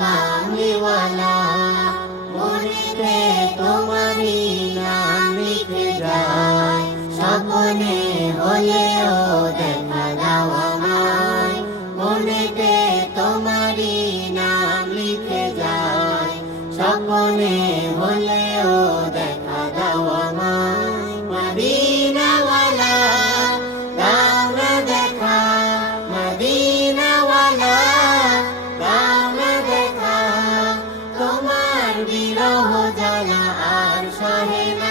কামলিওয়ালা মনেতে তোমারই নাম লিখে যায়। স্বপনে হলেও দেখা দাও আমায়, মনেতে তোমারই নাম লিখে যায়। স্বপনে বিরহ জ্বালা আর সহে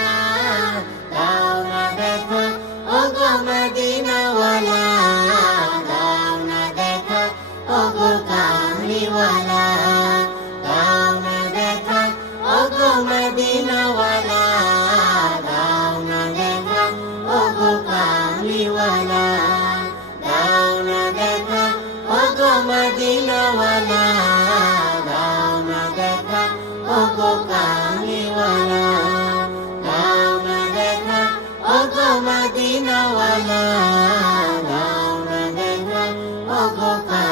あ